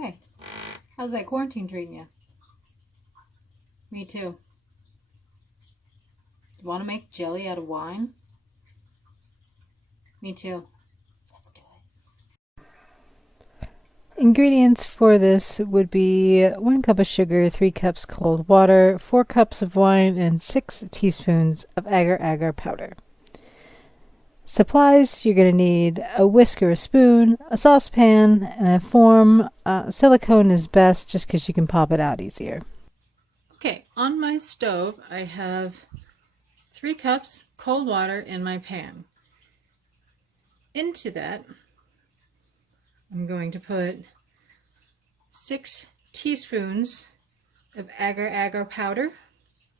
hey. How's that quarantine treating you? Me too. You want to make jelly out of wine? Me too. Let's do it. Ingredients for this would be 1 cup of sugar, 3 cups cold water, 4 cups of wine, and 6 teaspoons of agar-agar powder. Supplies, you're going to need a whisk or a spoon, a saucepan, and a form. Silicone is best just because you can pop it out easier. Okay, on my stove I have 3 cups cold water in my pan. Into that I'm going to put 6 teaspoons of agar-agar powder.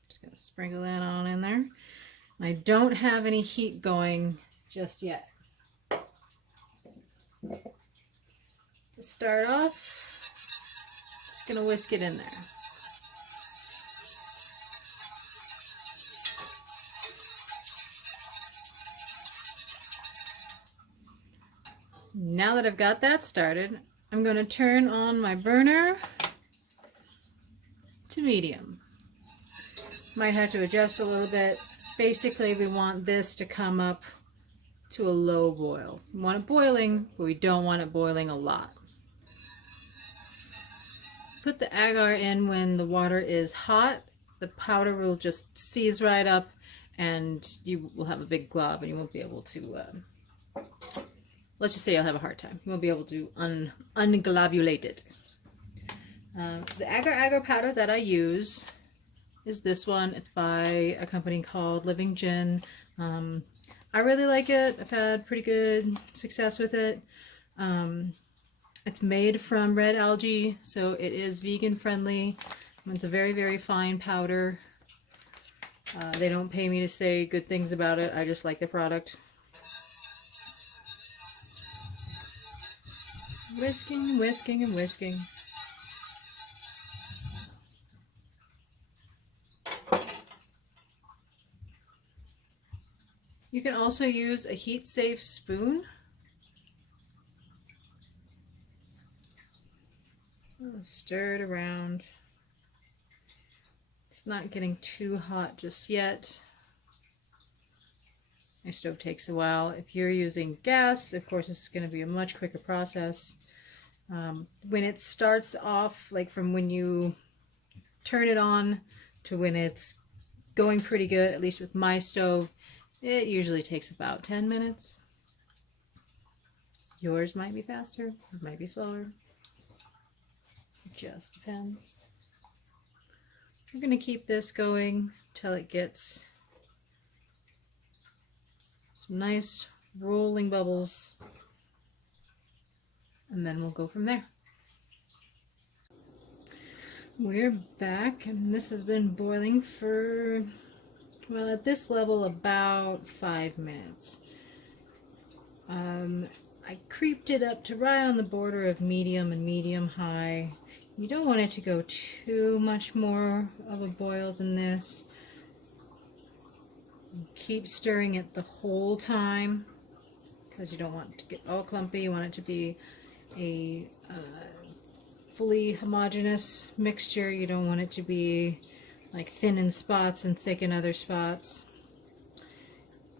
Just going to sprinkle that on in there. I don't have any heat going just yet. To start off, just going to whisk it in there. Now that I've got that started, I'm going to turn on my burner to medium. Might have to adjust a little bit. Basically, we want this to come up to a low boil. We want it boiling, but we don't want it boiling a lot. Put the agar in when the water is hot. The powder will just seize right up and you will have a big glob and you won't be able to, let's just say you'll have a hard time. You won't be able to unglobulate it. The agar-agar powder that I use is this one. It's by a company called Living Gin. I really like it. I've had pretty good success with it. It's made from red algae, so it is vegan friendly. It's a very, very fine powder. They don't pay me to say good things about it. I just like the product. Whisking, whisking, and whisking. You can also use a heat-safe spoon. Stir it around. It's not getting too hot just yet. My stove takes a while. If you're using gas, of course, this is going to be a much quicker process. When it starts off, like from when you turn it on to when it's going pretty good, at least with my stove, it usually takes about 10 minutes. Yours might be faster, it might be slower. It just depends. We're going to keep this going till it gets some nice rolling bubbles, and then we'll go from there. We're back, and this has been boiling for, well, at this level, about 5 minutes. I creeped it up to right on the border of medium and medium high. You don't want it to go too much more of a boil than this. Keep stirring it the whole time because you don't want it to get all clumpy. You want it to be a fully homogeneous mixture. You don't want it to be like thin in spots and thick in other spots.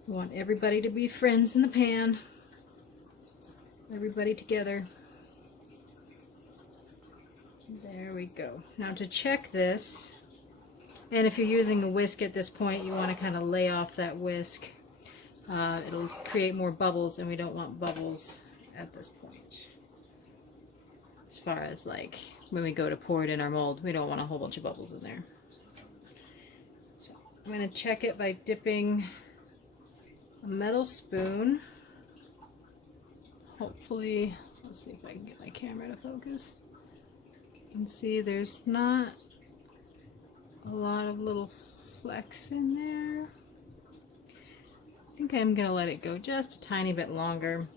You want everybody to be friends in the pan. Everybody together. There we go. Now to check this, and if you're using a whisk at this point, you want to kind of lay off that whisk. It'll create more bubbles, and we don't want bubbles at this point. As far as like when we go to pour it in our mold, we don't want a whole bunch of bubbles in there. So I'm going to check it by dipping a metal spoon. Hopefully, let's see if I can get my camera to focus. You can see there's not a lot of little flecks in there. I think I'm going to let it go just a tiny bit longer.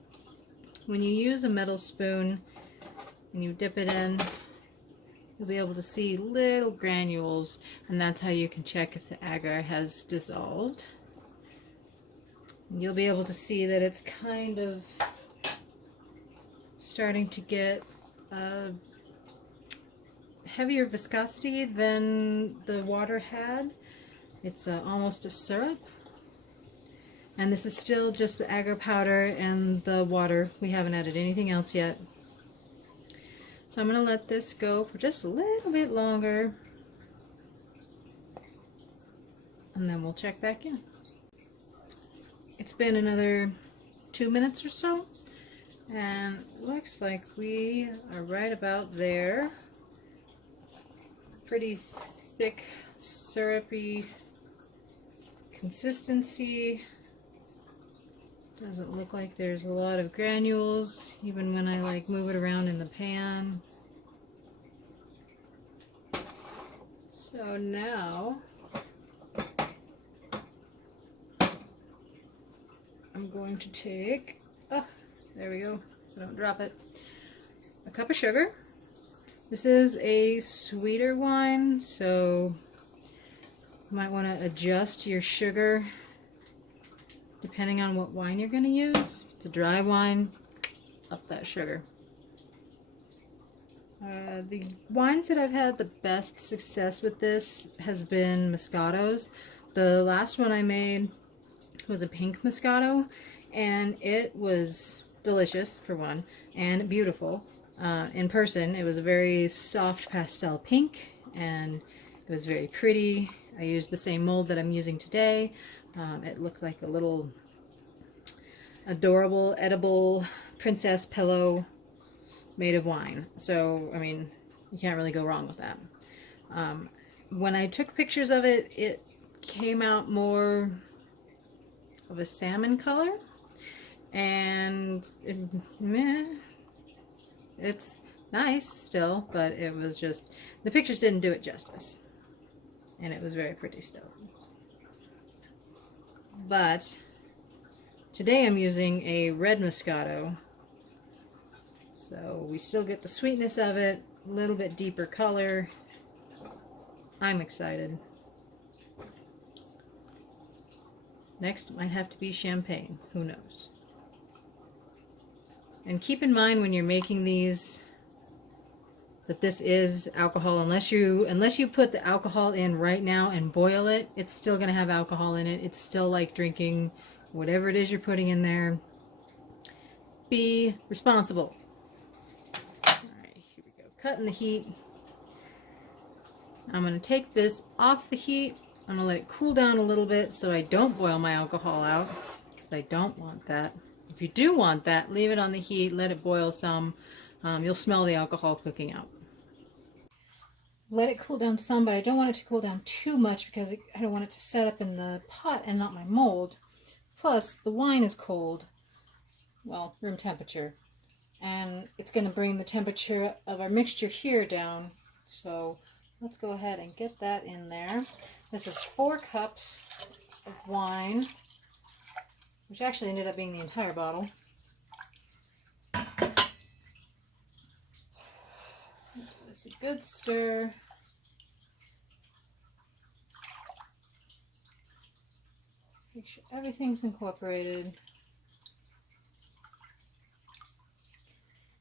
When you use a metal spoon and you dip it in, you'll be able to see little granules, and that's how you can check if the agar has dissolved. And you'll be able to see that it's kind of starting to get heavier viscosity than the water had. It's almost a syrup. And this is still just the agar powder and the water. We haven't added anything else yet. So I'm going to let this go for just a little bit longer. And then we'll check back in. It's been another 2 minutes or so. And it looks like we are right about there. Pretty thick, syrupy consistency. Doesn't look like there's a lot of granules, even when I like move it around in the pan. So now I'm going to take, oh, there we go, so don't drop it, a cup of sugar. This is a sweeter wine, so you might want to adjust your sugar depending on what wine you're going to use. If it's a dry wine, up that sugar. The wines that I've had the best success with this has been Moscatos. The last one I made was a pink Moscato, and it was delicious for one, and beautiful. In person, it was a very soft pastel pink, and it was very pretty. I used the same mold that I'm using today. It looked like a little adorable, edible princess pillow made of wine. So, I mean, you can't really go wrong with that. When I took pictures of it, it came out more of a salmon color. And it's nice still, but it was just, the pictures didn't do it justice. And it was very pretty still. But today I'm using a red Moscato, so we still get the sweetness of it, a little bit deeper color. I'm excited. Next might have to be champagne, who knows. And keep in mind when you're making these that this is alcohol. Unless you put the alcohol in right now and boil it, it's still going to have alcohol in it. It's still like drinking whatever it is you're putting in there. Be responsible. Alright, here we go. Cutting the heat. I'm going to take this off the heat. I'm going to let it cool down a little bit so I don't boil my alcohol out, because I don't want that. If you do want that, leave it on the heat, let it boil some. You'll smell the alcohol cooking out. Let it cool down some, but I don't want it to cool down too much because I don't want it to set up in the pot and not my mold. Plus, the wine is cold, well, room temperature, and it's going to bring the temperature of our mixture here down. So let's go ahead and get that in there. This is 4 cups of wine, which actually ended up being the entire bottle. Give this a good stir. Make sure everything's incorporated.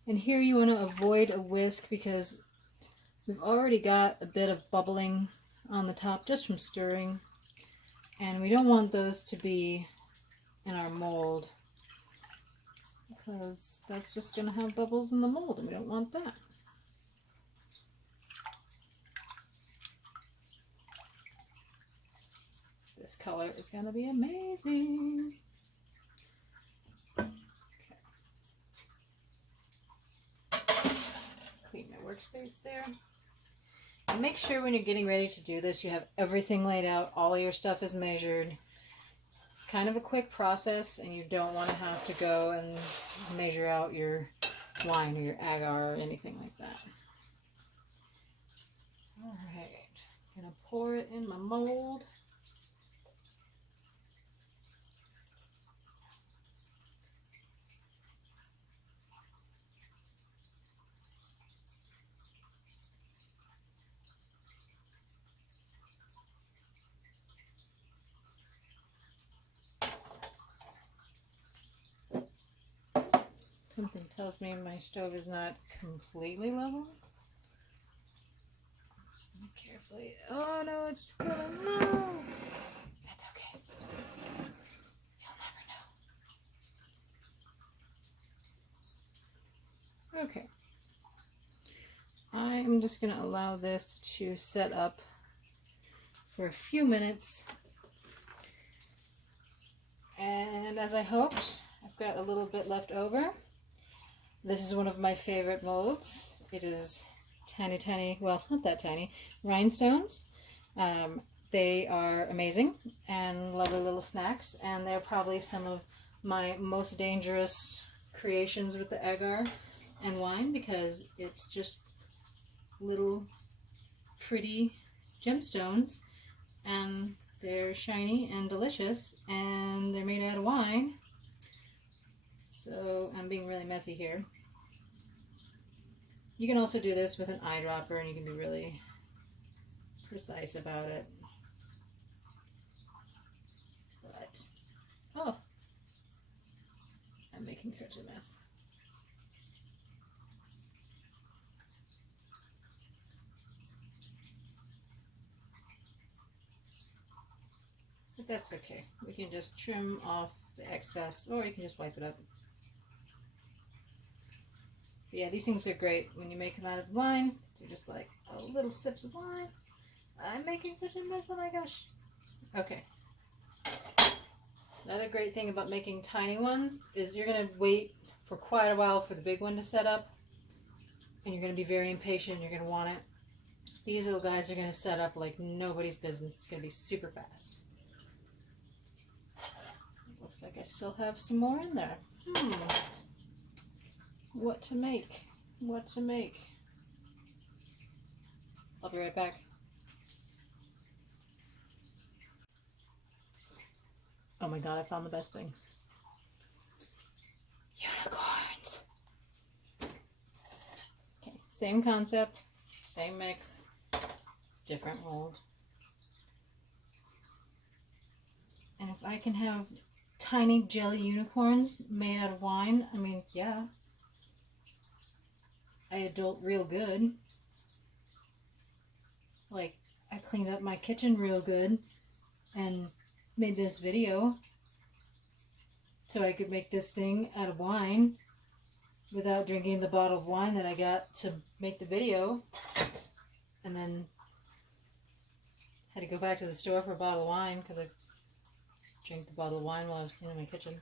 And here you want to avoid a whisk because we've already got a bit of bubbling on the top just from stirring. And we don't want those to be in our mold, because that's just going to have bubbles in the mold and we don't want that. This color is going to be amazing. Okay. Clean my workspace there. And make sure when you're getting ready to do this, you have everything laid out, all your stuff is measured. It's kind of a quick process, and you don't want to have to go and measure out your wine or your agar or anything like that. Alright, I'm going to pour it in my mold. Something tells me my stove is not completely level. Hopefully. Oh no, it's spilling. No! That's okay. You'll never know. Okay. I'm just going to allow this to set up for a few minutes. And as I hoped, I've got a little bit left over. This is one of my favorite molds. It is tiny, tiny, well, not that tiny, rhinestones. They are amazing and lovely little snacks, and they're probably some of my most dangerous creations with the agar and wine, because it's just little pretty gemstones, and they're shiny and delicious, and they're made out of wine. So I'm being really messy here. You can also do this with an eyedropper, and you can be really precise about it. But, oh, I'm making such a mess. But that's okay. We can just trim off the excess, or you can just wipe it up. But yeah, these things are great when you make them out of wine. They're just like, oh, little sips of wine. I'm making such a mess, oh my gosh. Okay. Another great thing about making tiny ones is you're going to wait for quite a while for the big one to set up. And you're going to be very impatient. You're going to want it. These little guys are going to set up like nobody's business. It's going to be super fast. Looks like I still have some more in there. What to make? What to make? I'll be right back. Oh my god, I found the best thing. Unicorns! Okay, same concept, same mix, different mold. And if I can have tiny jelly unicorns made out of wine, I mean, yeah. I adult real good. Like, I cleaned up my kitchen real good and made this video so I could make this thing out of wine without drinking the bottle of wine that I got to make the video, and then had to go back to the store for a bottle of wine because I drank the bottle of wine while I was cleaning my kitchen.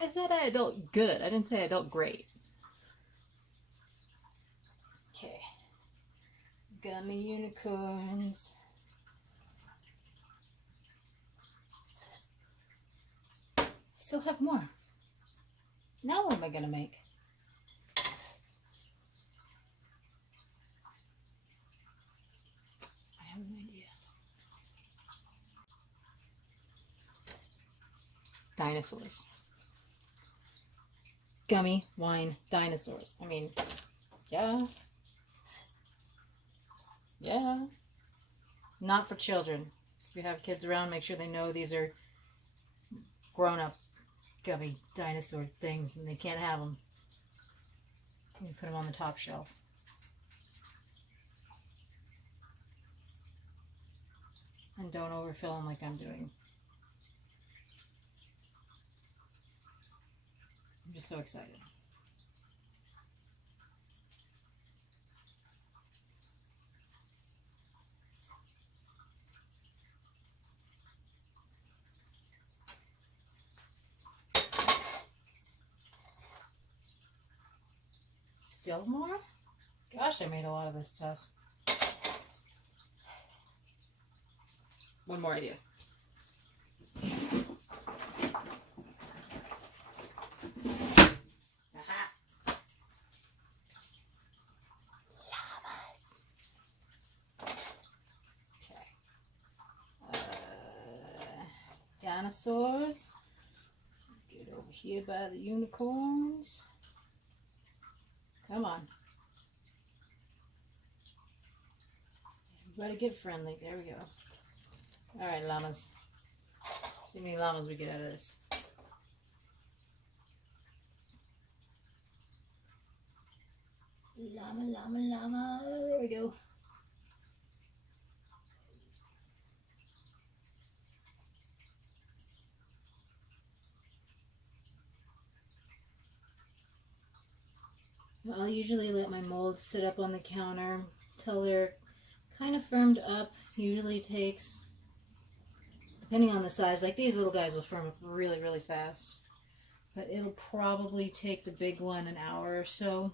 I said I adult good. I didn't say I adult great. Okay. Gummy unicorns. Still have more. Now what am I gonna make? I have an idea. Dinosaurs. Gummy wine dinosaurs. I mean, yeah. Yeah. Not for children. If you have kids around, make sure they know these are grown-up gummy dinosaur things, and they can't have them. You put them on the top shelf. And don't overfill them like I'm doing. I'm just so excited. Still more? Gosh, I made a lot of this stuff. One more idea. Dinosaurs. Get over here by the unicorns. Come on. Everybody get friendly. There we go. Alright, llamas. See how many llamas we get out of this. Llama, llama, llama. There we go. I'll usually let my molds sit up on the counter till they're kind of firmed up. Usually takes, depending on the size, like these little guys will firm up really, really fast. But it'll probably take the big one an hour or so.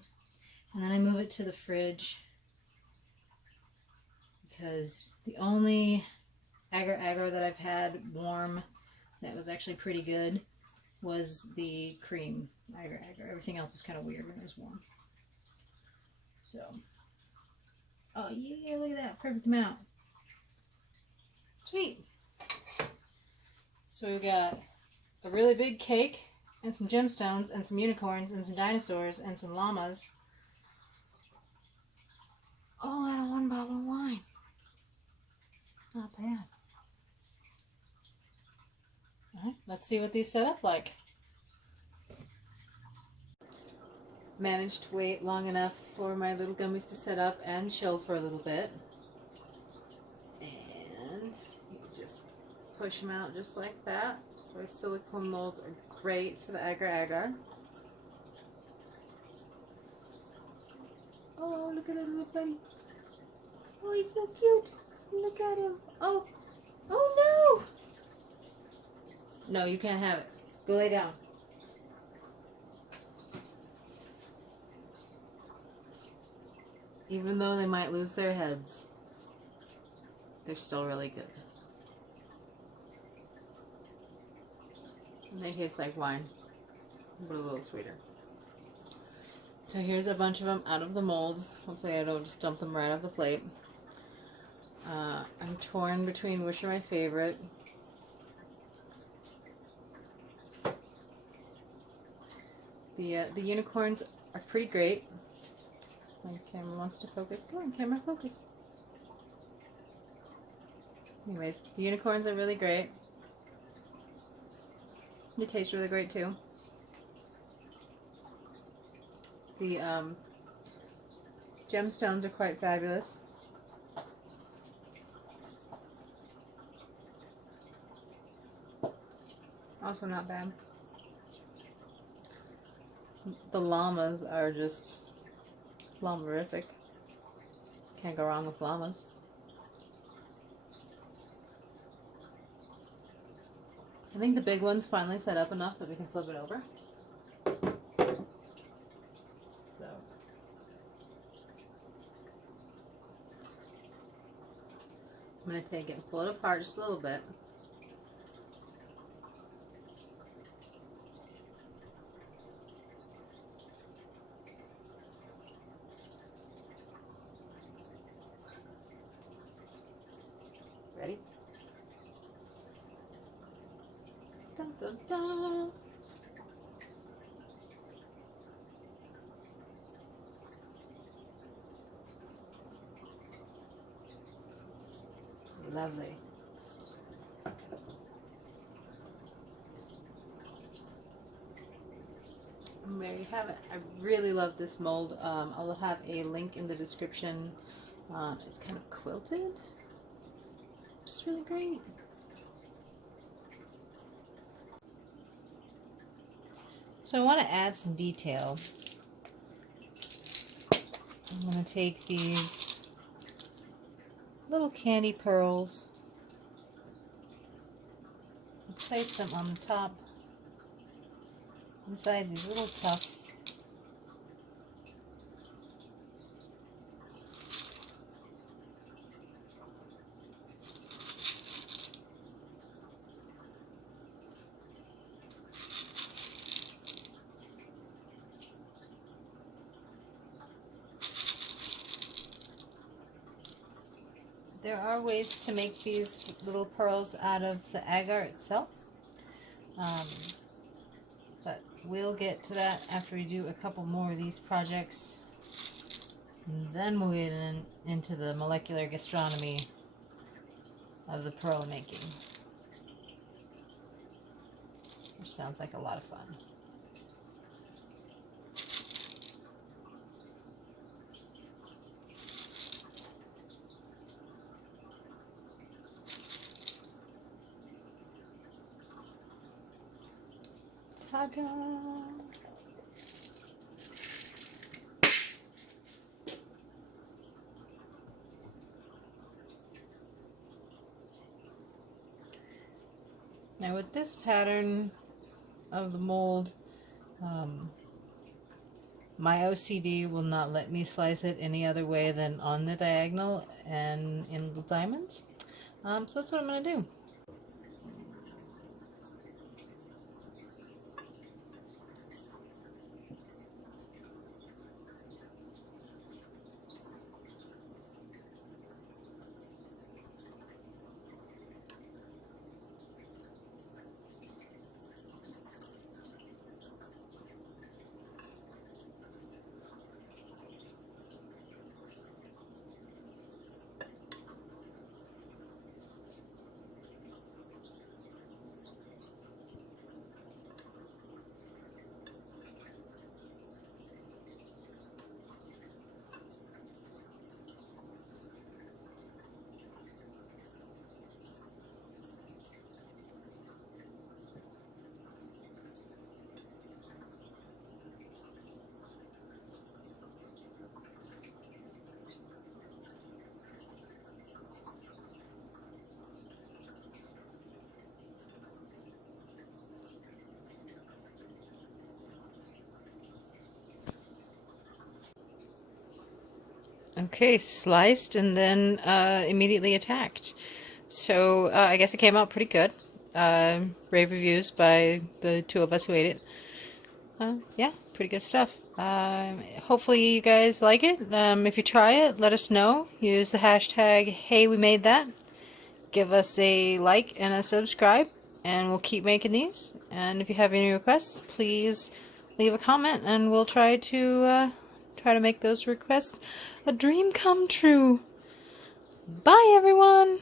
And then I move it to the fridge, because the only agar that I've had warm that was actually pretty good was the cream agar. Everything else was kind of weird when it was warm. So, oh yeah, look at that, perfect amount. Sweet. So we've got a really big cake and some gemstones and some unicorns and some dinosaurs and some llamas, all out of one bottle of wine. Not bad. Alright, let's see what these set up like. Managed to wait long enough for my little gummies to set up and chill for a little bit. And you just push them out just like that. So our silicone molds are great for the agar. Oh, look at that little buddy. Oh, he's so cute. Look at him. Oh, oh no. No, you can't have it. Go lay down. Even though they might lose their heads, they're still really good. And they taste like wine, but a little sweeter. So here's a bunch of them out of the molds. Hopefully I don't just dump them right off the plate. I'm torn between which are my favorite. The unicorns are pretty great. My camera wants to focus. Come on, camera, focus. Anyways, the unicorns are really great. They taste really great too. The gemstones are quite fabulous. Also not bad. The llamas are just llama-rific. Can't go wrong with llamas. I think the big one's finally set up enough that we can flip it over. So I'm going to take it and pull it apart just a little bit. Ready? Dun, dun, dun. Lovely. And there you have it. I really love this mold. I'll have a link in the description. It's kind of quilted. Just really great. So I want to add some detail. I'm going to take these little candy pearls and place them on the top inside these little tufts. There are ways to make these little pearls out of the agar itself, but we'll get to that after we do a couple more of these projects, and then we'll get into the molecular gastronomy of the pearl making, which sounds like a lot of fun. Ta-da! Now with this pattern of the mold, my OCD will not let me slice it any other way than on the diagonal and in little diamonds. So that's what I'm going to do. Okay, sliced and then immediately attacked. So I guess it came out pretty good. Rave reviews by the two of us who ate it. Yeah, pretty good stuff. Hopefully you guys like it. If you try it, let us know. Use the hashtag #HeyWeMadeThat. Give us a like and a subscribe, and we'll keep making these. And if you have any requests, please leave a comment, and we'll try to make those requests a dream come true. Bye, everyone!